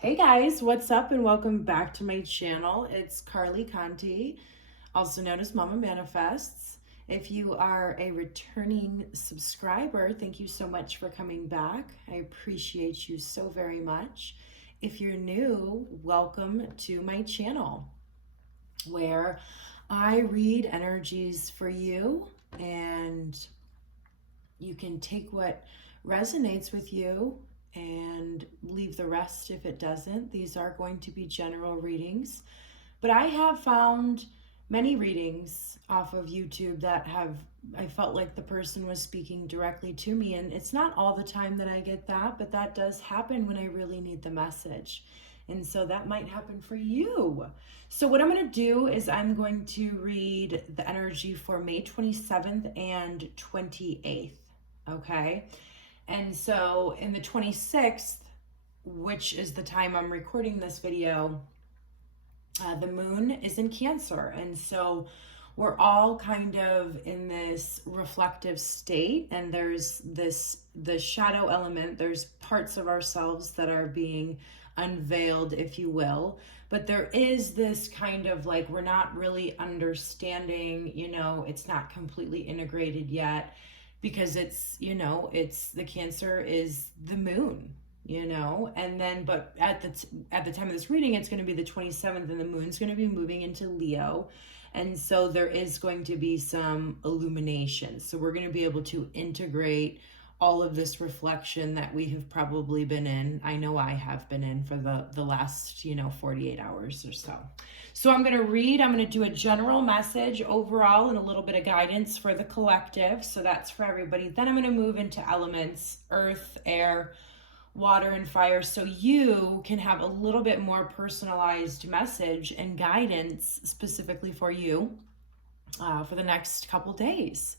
Hey guys, what's up and welcome back to my channel. It's Carly Conti, also known as Mama Manifests. If you are a returning subscriber, thank you so much for coming back. I appreciate you so very much. If you're new, welcome to my channel where I read energies for you and you can take what resonates with you and leave the rest if it doesn't. These are going to be general readings, but I have found many readings off of YouTube that I felt like the person was speaking directly to me, and it's not all the time that I get that, but that does happen when I really need the message. And so that might happen for you. So what I'm going to do is I'm going to read the energy for May 27th and 28th. Okay. And so in the 26th, which is the time I'm recording this video, the moon is in Cancer. And so we're all kind of in this reflective state, and there's the shadow element. There's parts of ourselves that are being unveiled, if you will. But there is this kind of like, we're not really understanding, it's not completely integrated yet, because it's the Cancer is the moon, and then but at the time of this reading, it's going to be the 27th, and the moon's going to be moving into Leo, and so there is going to be some illumination. So we're going to be able to integrate all of this reflection that we have probably been in. I know I have been in for the last 48 hours or so. So I'm going to do a general message overall and a little bit of guidance for the collective. So that's for everybody. Then I'm going to move into elements: earth, air, water, and fire, so you can have a little bit more personalized message and guidance specifically for you for the next couple days.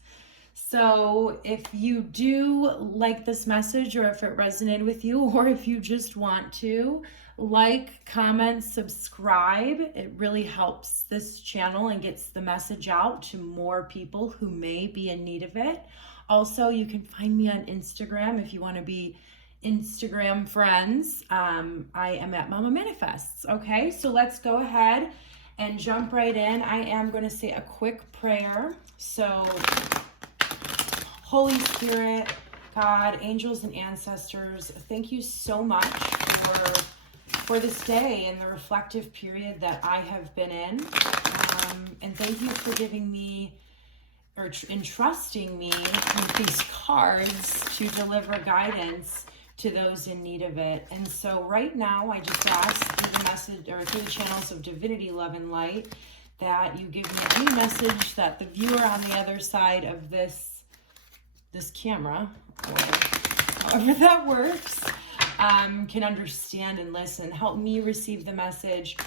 So if you do like this message, or if it resonated with you, or if you just want to like, comment, subscribe, it really helps this channel and gets the message out to more people who may be in need of it. Also, you can find me on Instagram if you want to be Instagram friends. I am at Mama Manifests. Okay, so let's go ahead and jump right in. I am going to say a quick prayer. So Holy Spirit, God, angels, and ancestors, thank you so much for this day and the reflective period that I have been in. And thank you for giving me, or entrusting me with these cards to deliver guidance to those in need of it. And so right now, I just ask through the message, or through the channels of divinity, love, and light, that you give me any message that the viewer on the other side of this camera, or however that works, can understand and listen. Help me receive the message.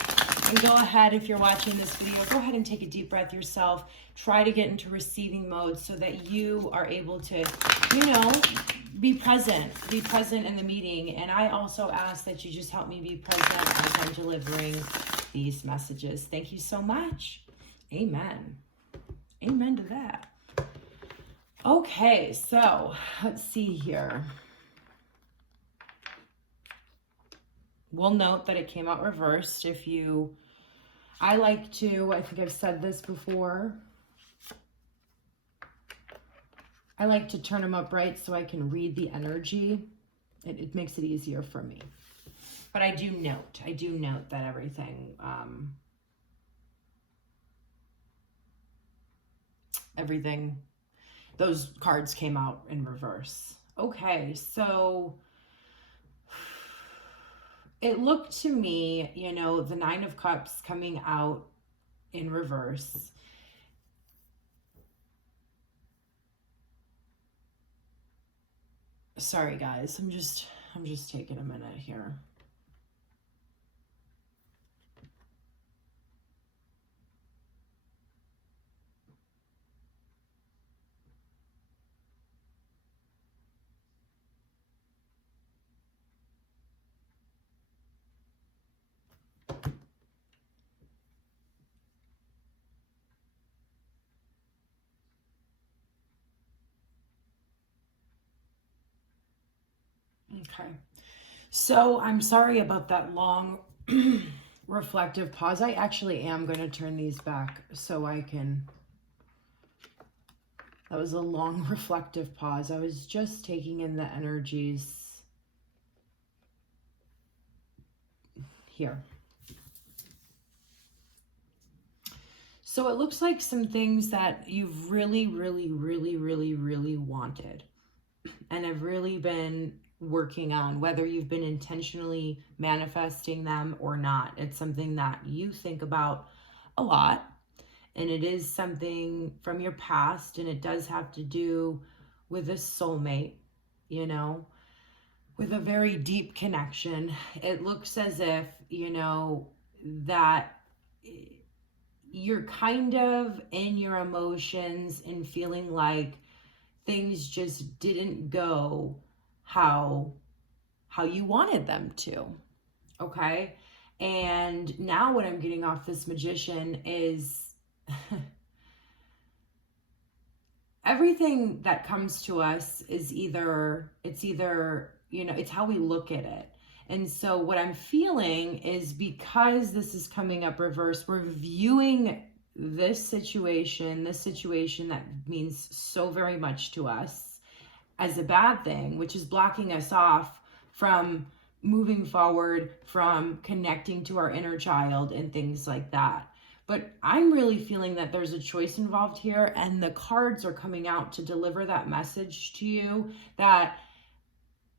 And go ahead, if you're watching this video, go ahead and take a deep breath yourself. Try to get into receiving mode so that you are able to, be present in the meeting. And I also ask that you just help me be present as I'm delivering these messages. Thank you so much. Amen. Amen to that. Okay, so let's see here. We'll note that it came out reversed. I think I've said this before, I like to turn them upright so I can read the energy. It makes it easier for me. But I do note that everything, those cards came out in reverse. Okay, so it looked to me, the Nine of Cups coming out in reverse. Sorry guys, I'm just taking a minute here. Okay. So I'm sorry about that long reflective pause. I actually am going to turn these back so I can... That was a long reflective pause. I was just taking in the energies here. So it looks like some things that you've really, really, really, really, really wanted and have really been working on, whether you've been intentionally manifesting them or not. It's something that you think about a lot, and it is something from your past, and it does have to do with a soulmate, you know, with a very deep connection. It looks as if, you know, that you're kind of in your emotions and feeling like things just didn't go how you wanted them to. Okay? And now what I'm getting off this Magician is everything that comes to us is either, you know, it's how we look at it. And so what I'm feeling is, because this is coming up reverse, we're viewing this situation that means so very much to us, as a bad thing, which is blocking us off from moving forward, from connecting to our inner child and things like that. But I'm really feeling that there's a choice involved here, and the cards are coming out to deliver that message to you that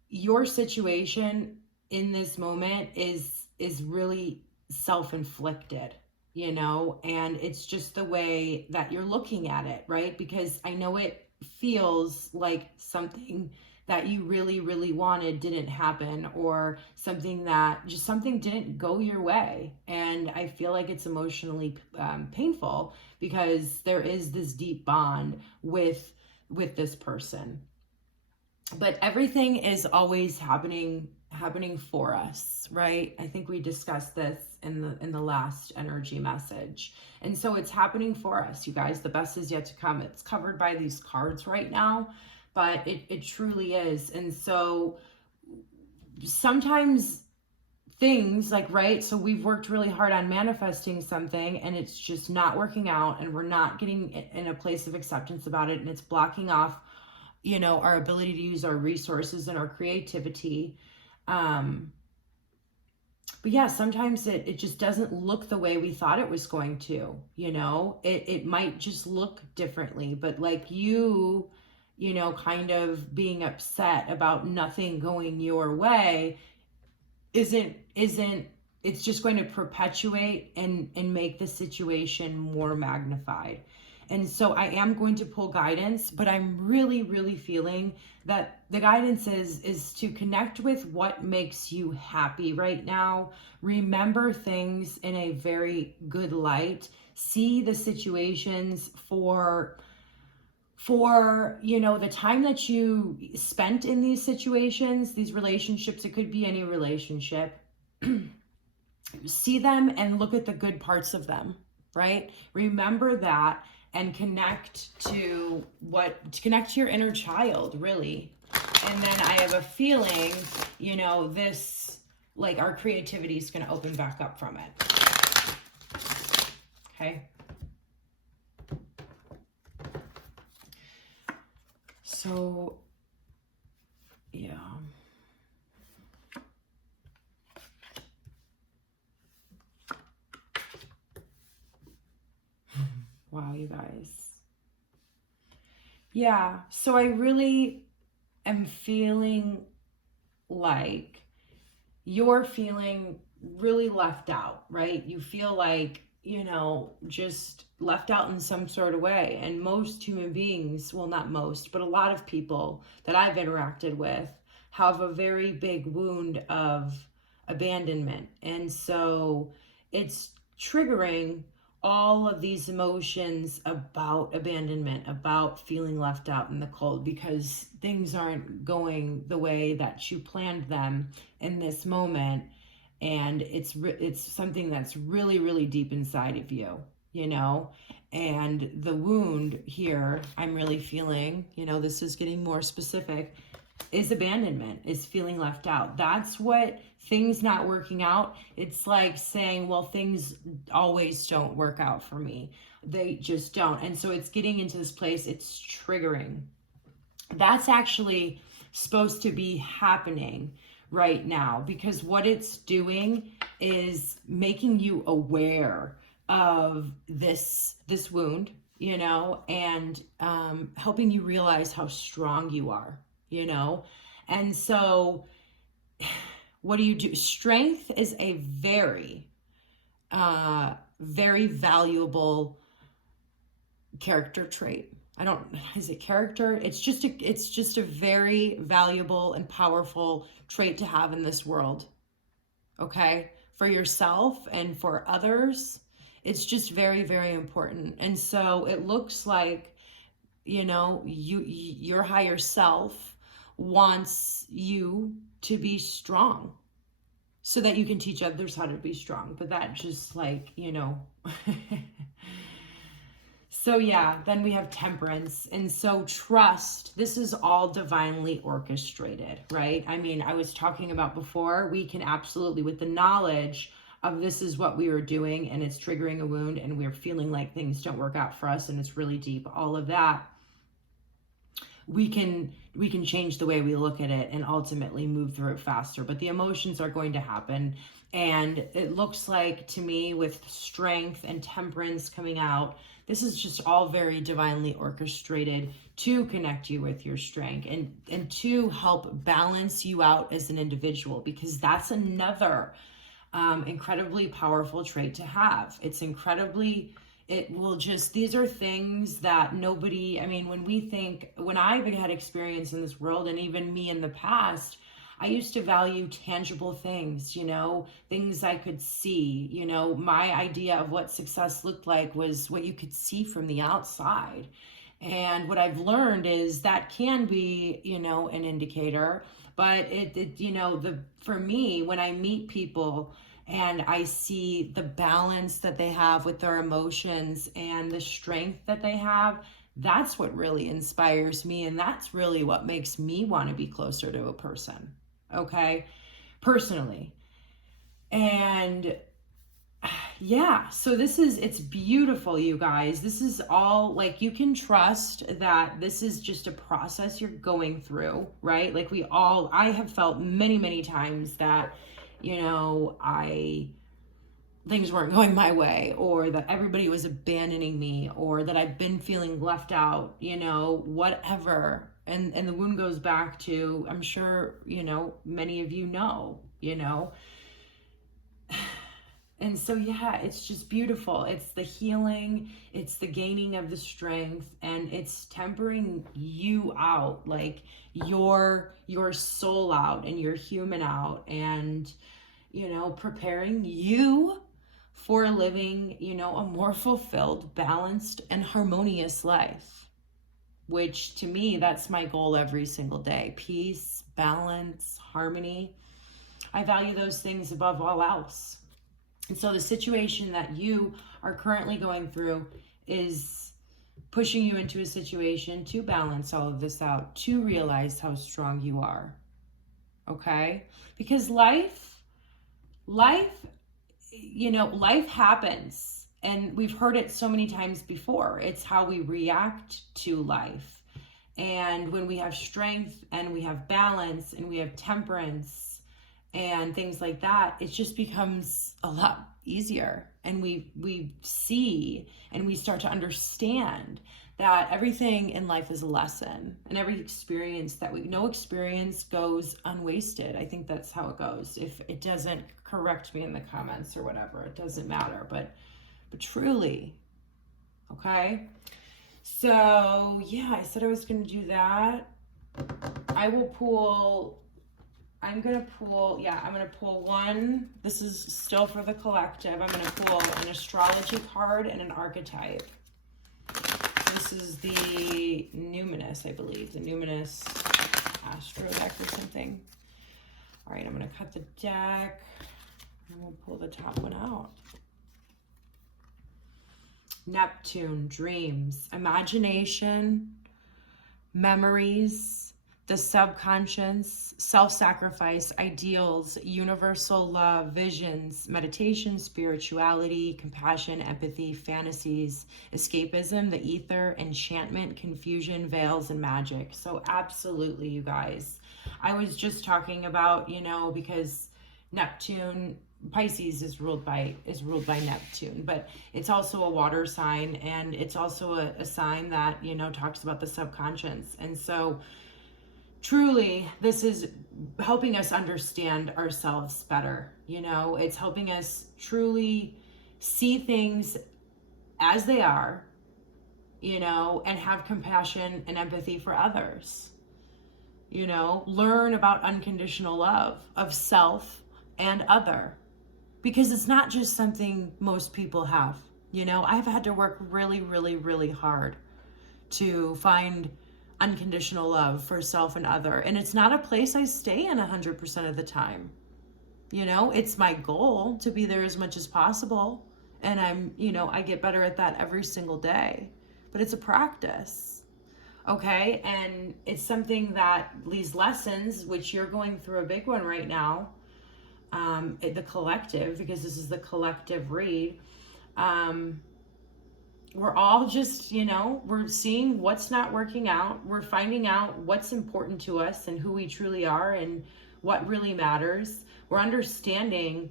your situation in this moment is really self-inflicted, you know, and it's just the way that you're looking at it, right? Because I know it feels like something that you really, really wanted didn't happen, or something didn't go your way. And I feel like it's emotionally painful, because there is this deep bond with this person. But everything is always happening for us, right? I think we discussed this in the last energy message. And so it's happening for us, you guys. The best is yet to come. It's covered by these cards right now, but it truly is. And so sometimes things like, right, so we've worked really hard on manifesting something, and it's just not working out, and we're not getting in a place of acceptance about it, and it's blocking off, you know, our ability to use our resources and our creativity. But yeah, sometimes it just doesn't look the way we thought it was going to, you know. It might just look differently, but like you know, kind of being upset about nothing going your way isn't it's just going to perpetuate and make the situation more magnified. And so I am going to pull guidance, but I'm really, really feeling that the guidance is to connect with what makes you happy right now. Remember things in a very good light. See the situations for, you know, the time that you spent in these situations, these relationships. It could be any relationship. See them and look at the good parts of them, right? Remember that, and connect to your inner child, really. And then I have a feeling, you know, this, like, our creativity is going to open back up from it. Okay. So, yeah. Wow, you guys. Yeah, so I really am feeling like you're feeling really left out, right? You feel like, you know, just left out in some sort of way. And most human beings, well, not most, but a lot of people that I've interacted with have a very big wound of abandonment. And so it's triggering all of these emotions about abandonment, about feeling left out in the cold, because things aren't going the way that you planned them in this moment. And it's something that's really, really deep inside of you, you know. And the wound here, I'm really feeling, you know, this is getting more specific. is abandonment, is feeling left out. That's what things not working out. It's like saying, well, things always don't work out for me. They just don't. And so it's getting into this place, it's triggering. That's actually supposed to be happening right now, because what it's doing is making you aware of this wound, you know, and helping you realize how strong you are, you know. And so what do you do? Strength is a very very valuable character trait. Is it character? It's just a very valuable and powerful trait to have in this world. Okay? For yourself and for others, it's just very, very important. And so it looks like, you know, your higher self wants you to be strong so that you can teach others how to be strong. But that just like, you know, so yeah, then we have temperance. And so trust, this is all divinely orchestrated, right? I mean, I was talking about before, we can absolutely, with the knowledge of this is what we were doing and it's triggering a wound and we're feeling like things don't work out for us and it's really deep, all of that, we can change the way we look at it and ultimately move through it faster. But the emotions are going to happen. And it looks like to me, with strength and temperance coming out, this is just all very divinely orchestrated to connect you with your strength and to help balance you out as an individual, because that's another incredibly powerful trait to have. These are things that nobody, I mean, when I've had experience in this world, and even me in the past, I used to value tangible things, you know, things I could see. You know, my idea of what success looked like was what you could see from the outside. And what I've learned is that can be, you know, an indicator, but for me, when I meet people and I see the balance that they have with their emotions and the strength that they have, that's what really inspires me. And that's really what makes me want to be closer to a person. Okay, personally. And yeah, so it's beautiful, you guys. This is all like, you can trust that this is just a process you're going through, right? Like I have felt many, many times that, you know, things weren't going my way, or that everybody was abandoning me, or that I've been feeling left out, you know, whatever. And the wound goes back to, I'm sure, you know, many of you know. And so, yeah, it's just beautiful. It's the healing, it's the gaining of the strength, and it's tempering you out, like your soul out and your human out, and, you know, preparing you for living, you know, a more fulfilled, balanced, and harmonious life. Which to me, that's my goal every single day. Peace, balance, harmony. I value those things above all else. And so the situation that you are currently going through is pushing you into a situation to balance all of this out, to realize how strong you are. Okay? Because life, you know, life happens. And we've heard it so many times before. It's how we react to life. And when we have strength and we have balance and we have temperance and things like that, it just becomes a lot easier. And we see and we start to understand that everything in life is a lesson, and every experience no experience goes unwasted. I think that's how it goes. If it doesn't, correct me in the comments or whatever, it doesn't matter. But truly, okay? So, yeah, I said I was going to do that. I'm going to pull one. This is still for the collective. I'm going to pull an astrology card and an archetype. This is the Numinous, I believe. The Numinous Astro deck or something. All right, I'm going to cut the deck and we'll pull the top one out. Neptune, dreams, imagination, memories, the subconscious, self-sacrifice, ideals, universal love, visions, meditation, spirituality, compassion, empathy, fantasies, escapism, the ether, enchantment, confusion, veils, and magic. So absolutely, you guys. I was just talking about, because Neptune, Pisces is ruled by Neptune, but it's also a water sign, and it's also a sign that, talks about the subconscious. And so truly, this is helping us understand ourselves better. It's helping us truly see things as they are, and have compassion and empathy for others. Learn about unconditional love of self and other, because it's not just something most people have. I've had to work really, really, really hard to find unconditional love for self and other. And it's not a place I stay in 100% of the time. It's my goal to be there as much as possible. And I get better at that every single day. But it's a practice. Okay? And it's something that these lessons, which you're going through a big one right now, the collective, because this is the collective read, we're all just, we're seeing what's not working out. We're finding out what's important to us and who we truly are and what really matters. We're understanding,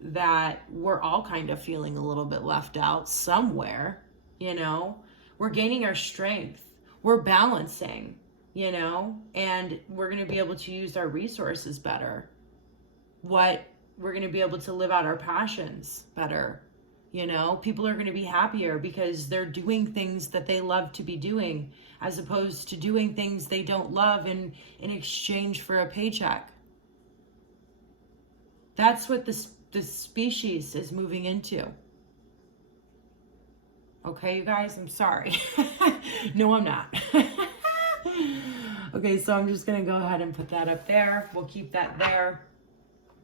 that we're all kind of feeling a little bit left out somewhere, We're gaining our strength. We're balancing, and we're going to be able to use our resources better. We're going to be able to live out our passions better. People are going to be happier because they're doing things that they love to be doing, as opposed to doing things they don't love in exchange for a paycheck. That's what the species is moving into. Okay, you guys, I'm sorry. No, I'm not. Okay, so I'm just going to go ahead and put that up there. We'll keep that there.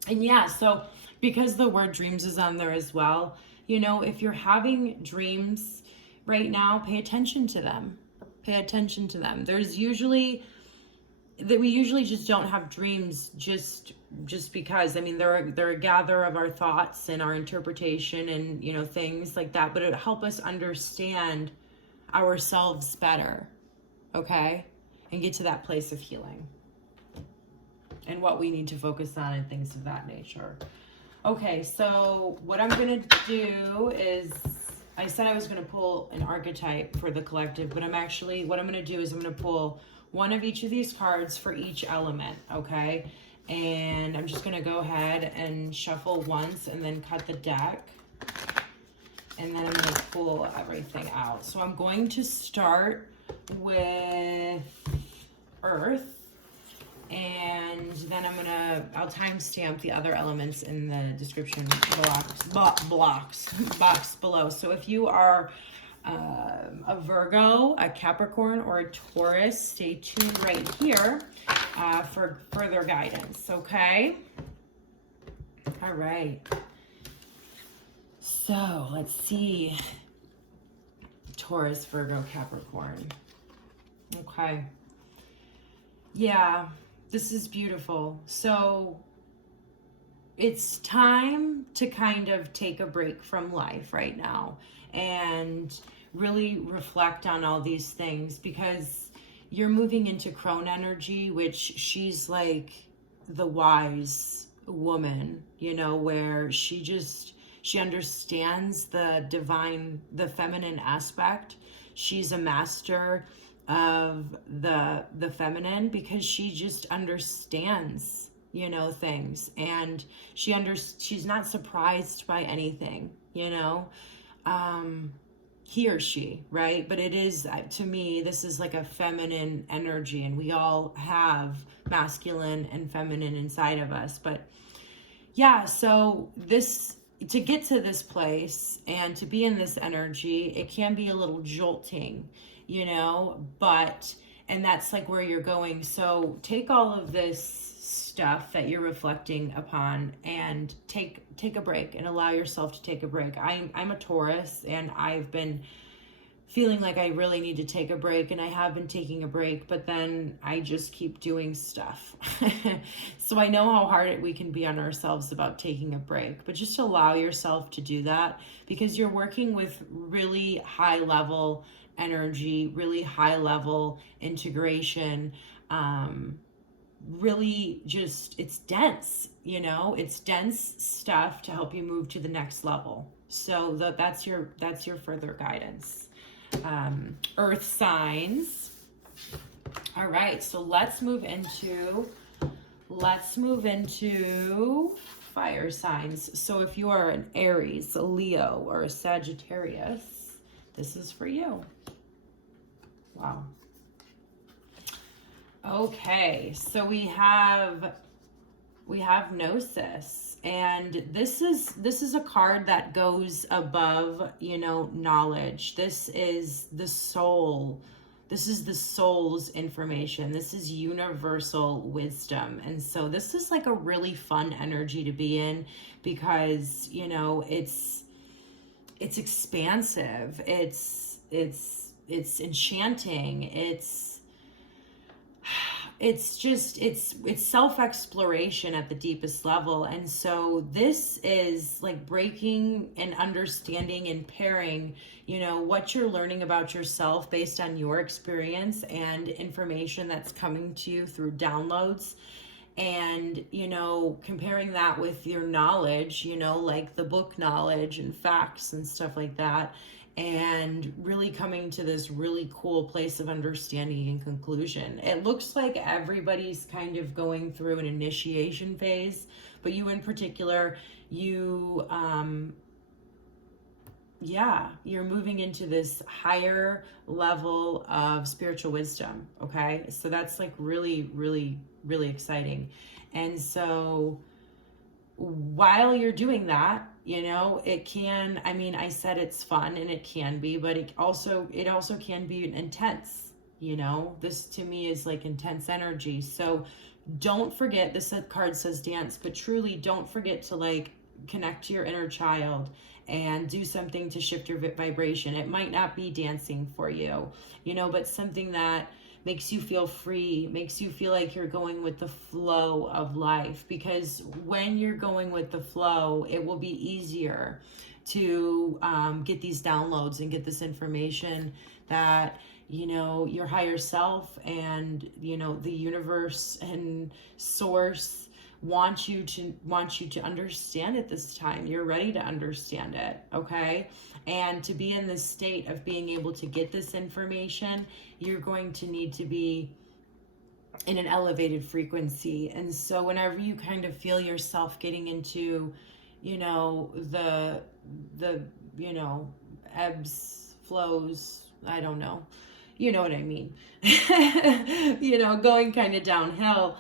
And yeah, so because the word dreams is on there as well, if you're having dreams right now, pay attention to them. Pay attention to them. We usually just don't have dreams just because. They're a gather of our thoughts and our interpretation and, things like that. But it help us understand ourselves better, okay? And get to that place of healing and what we need to focus on and things of that nature. Okay, so what I'm going to do is, I said I was going to pull an archetype for the collective, but what I'm going to do is I'm going to pull one of each of these cards for each element, okay? And I'm just going to go ahead and shuffle once and then cut the deck. And then I'm going to pull everything out. So I'm going to start with Earth. And then I'll timestamp the other elements in the description box below. So if you are a Virgo, a Capricorn, or a Taurus, stay tuned right here for further guidance, okay? All right. So let's see. Taurus, Virgo, Capricorn. Okay. Yeah. This is beautiful. So it's time to kind of take a break from life right now and really reflect on all these things, because you're moving into crone energy, which she's like the wise woman, where she understands the divine, the feminine aspect. She's a master of the feminine, because she just understands, things, and she's not surprised by anything, he or she, right? But it is, to me, this is like a feminine energy, and we all have masculine and feminine inside of us. But yeah, so to get to this place and to be in this energy, it can be a little jolting, and that's like where you're going. So take all of this stuff that you're reflecting upon and take a break and allow yourself to take a break. I'm a Taurus, and I've been feeling like I really need to take a break, and I have been taking a break, but then I just keep doing stuff. So I know how hard we can be on ourselves about taking a break, but just allow yourself to do that, because you're working with really high level energy, really high level integration. Really just, it's dense, it's dense stuff to help you move to the next level. So that's your further guidance. Earth signs. All right, so let's move into fire signs. So if you are an Aries, a Leo, or a Sagittarius, this is for you. Wow. Okay, so we have Gnosis, and this is a card that goes above, knowledge. This is the soul. This is the soul's information. This is universal wisdom. And so this is like a really fun energy to be in, because, it's expansive. It's enchanting. It's self-exploration at the deepest level. And so this is like breaking and understanding and pairing, what you're learning about yourself based on your experience and information that's coming to you through downloads, and comparing that with your knowledge, like the book knowledge and facts and stuff like that, and really coming to this really cool place of understanding and conclusion. It looks like everybody's kind of going through an initiation phase, but you in particular, you're moving into this higher level of spiritual wisdom. Okay, so that's like really, really, really exciting. And so while you're doing that, it can, I said it's fun, and it can be, but it also can be intense. This to me is like intense energy. So don't forget, this card says dance, but truly don't forget to like connect to your inner child and do something to shift your vibration. It might not be dancing for you, but something that makes you feel free, makes you feel like you're going with the flow of life. Because when you're going with the flow, it will be easier to get these downloads and get this information that, your higher self and, the universe and source want you to understand at this time. You're ready to understand it, okay? And to be in this state of being able to get this information, you're going to need to be in an elevated frequency. And so whenever you kind of feel yourself getting into, the ebbs, flows, I don't know, you know what I mean, going kind of downhill,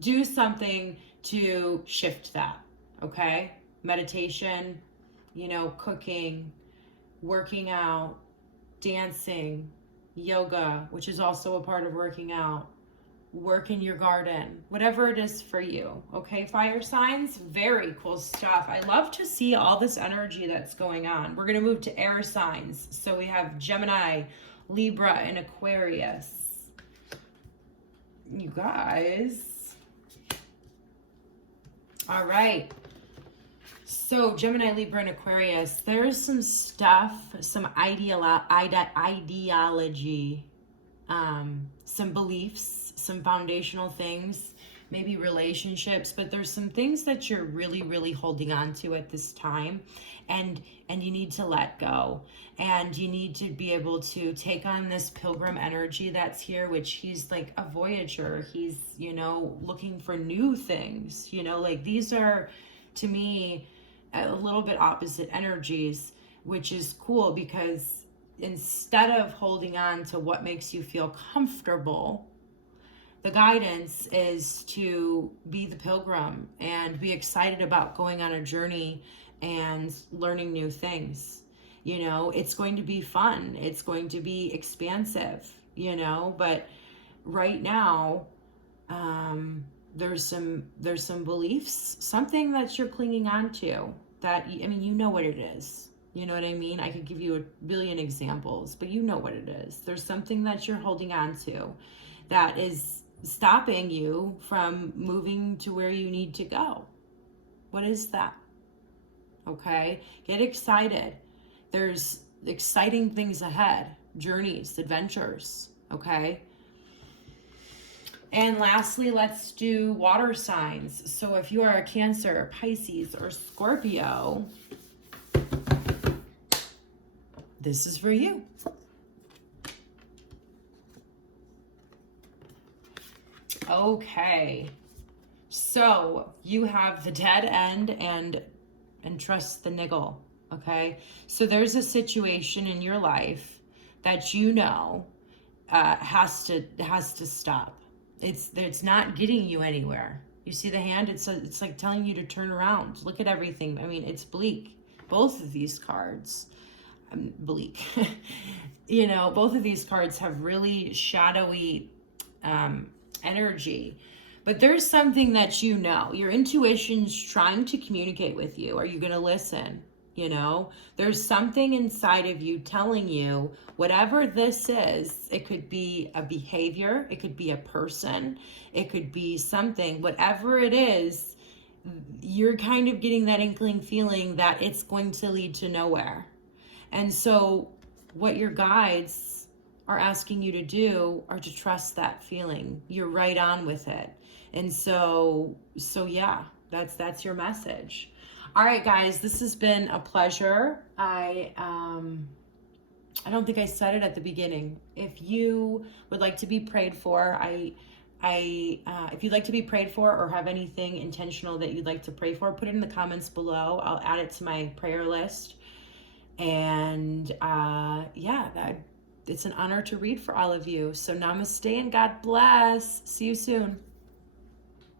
do something to shift that, okay? Meditation, cooking, working out, dancing, yoga, which is also a part of working out, work in your garden, whatever it is for you, okay? Fire signs, very cool stuff. I love to see all this energy that's going on. We're going to move to air signs. So we have Gemini, Libra, and Aquarius. You guys. All right. So Gemini, Libra, and Aquarius, there's some stuff, some ideology, some beliefs, some foundational things, maybe relationships, but there's some things that you're really, really holding on to at this time, and you need to let go, and you need to be able to take on this pilgrim energy that's here, which he's like a voyager. He's, looking for new things, like these are, to me, a little bit opposite energies, which is cool, because instead of holding on to what makes you feel comfortable, the guidance is to be the pilgrim and be excited about going on a journey and learning new things. It's going to be fun. It's going to be expansive, but right now, there's some beliefs, something that you're clinging on to that, you know what it is. You know what I mean? I could give you a billion examples, but you know what it is. There's something that you're holding on to that is stopping you from moving to where you need to go. What is that? Okay? Get excited. There's exciting things ahead, journeys, adventures, okay? And lastly, let's do water signs. So if you are a Cancer, Pisces, or Scorpio, this is for you. Okay. So you have the dead end and trust the niggle. Okay. So there's a situation in your life that you know has to stop. It's not getting you anywhere. You see the hand? It's like telling you to turn around. Look at everything. I mean, it's bleak. Both of these cards, bleak. You know, both of these cards have really shadowy energy. But there's something that you know. Your intuition's trying to communicate with you. Are you going to listen? You know, there's something inside of you telling you whatever this is. It could be a behavior. It could be a person. It could be something. Whatever it is, you're kind of getting that inkling feeling that it's going to lead to nowhere. And so what your guides are asking you to do are to trust that feeling. You're right on with it. And so yeah, that's your message. All right, guys, this has been a pleasure. I don't think I said it at the beginning. If you would like to be prayed for, if you'd like to be prayed for or have anything intentional that you'd like to pray for, put it in the comments below. I'll add it to my prayer list. And it's an honor to read for all of you. So namaste and God bless. See you soon.